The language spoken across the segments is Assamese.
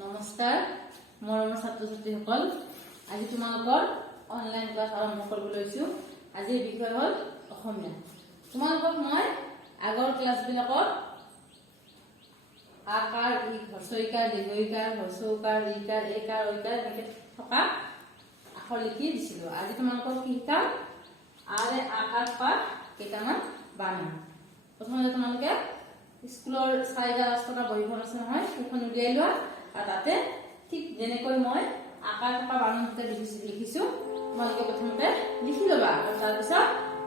নমস্কাৰ মৰমৰ ছাত্ৰ ছাত্ৰীসকল আজি তোমালোকৰ অনলাইন ক্লাছ আৰম্ভ কৰিব লৈছো। আজিৰ বিষয় হ'ল অসমীয়া। তোমালোকক মই আগৰ ক্লাছ বিলাকৰ আকাৰ ই হ্ৰস্বইকাৰ দীৰ্ঘইকাৰ হ্ৰস্বউকাৰ ঋকাৰ একাৰ ঐকাৰ এনেকে থকা আখৰ লিখি দিছিলো। আজি তোমালোকক কি শিকাম আৰে আকাৰ পাঠ কেইটামান বানাম। প্ৰথমতে তোমালোকে স্কুলৰ 4টা ৰাস্তা বহিখন আছে নহয় সেইখন উলিয়াই লোৱা আৰু তাতে ঠিক যেনেকৈ মই আকাৰ থকা বানানতে লিখিছো তোমালোকে প্ৰথমতে লিখি ল'বা আৰু তাৰপিছত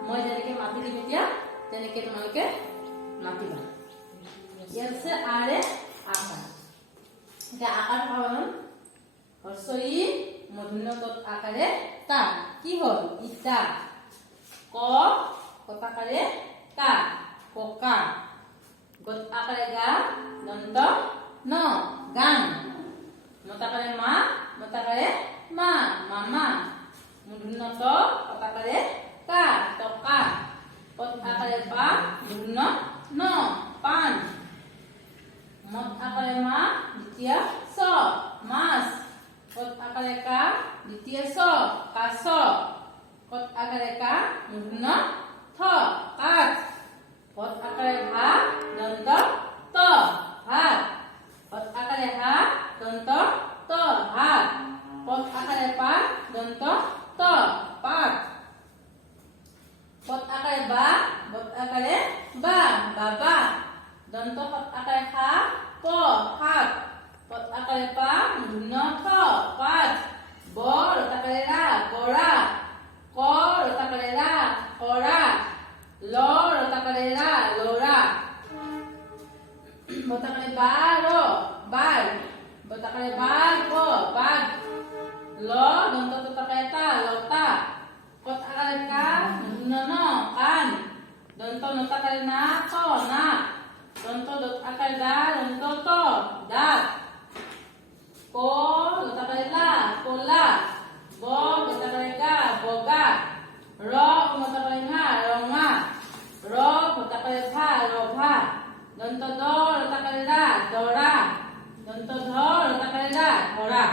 মই যেনেকৈ মাতি দিম এতিয়া তেনেকৈ তোমালোকে মাতিবা। ইয়াত আছে আৰে আকাৰ। এতিয়া আকাৰ থকা বানান হ্ৰস্ব ই মূৰ্ধন্য ত আকাৰে তা কি হ'ল ইটা ক কটাকাৰে কা ককা গত আকাৰে গা দন্ত ন গান মতাকাৰে মা মতাকাৰে মা মামা মূৰ্ধন্য ত কটাকাৰে কা টকা পত আকাৰে পা মূৰ্ধন্য ন পান মত আকাৰে মা দ্বিতীয় স মাছ পত আকাৰে কা দ্বিতীয় স কাছ পত আকাৰে কা মূৰ্ধন্য থ কাঠ পত আকাৰে ভা দন্ত ত ভাত পত আকাৰে হা দন্ত ত হাত পত আকাৰে পা দন্ত ত পাত পত আকাৰে বা বত আকাৰে বা বাবা দন্ত পত আকাৰে খা প হাত পত আকাৰে পা মূৰ্ধন্য থ পাত ব ৰত আকাৰে ৰা বৰা ক ৰত আকাৰে ৰা কৰা ল ৰত আকাৰে ৰা লৰা বত আকাৰে বা ৰ বাৰ বত আকাৰে বাঘ ব বাঘ ল দন্ত ত আকাৰে তা লতা কত আকাৰে কা মূৰ্ধন্য ন কান দন্ত নত আকাৰে না ত না দন্ত দত আকাৰে দা দন্ত ত দাঁত ক লত আকাৰে লা কলা ব গত আকাৰে গা বগা ৰ মত আকাৰে ঙা ৰঙা ৰ ভত আকাৰে ভা ৰভা দন্ত দ ৰত আকাৰে ৰা দৰা দন্ত ধ ৰত আকাৰে ৰা ধৰা।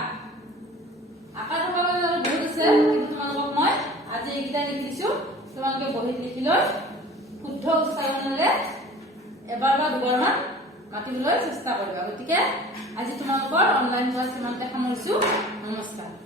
আকাৰ থকা বহুত আছে কিন্তু তোমালোকক মই আজি এইকেইটা লিখিছো তোমালোকে বহীত লিখি লৈ শুদ্ধ উচ্চাৰণেৰে এবাৰ বা দুবাৰমান মাতিবলৈ চেষ্টা কৰিবা। গতিকে আজি তোমালোকৰ অনলাইন ক্লাছ ইমানতে সামৰিছো। নমস্কাৰ।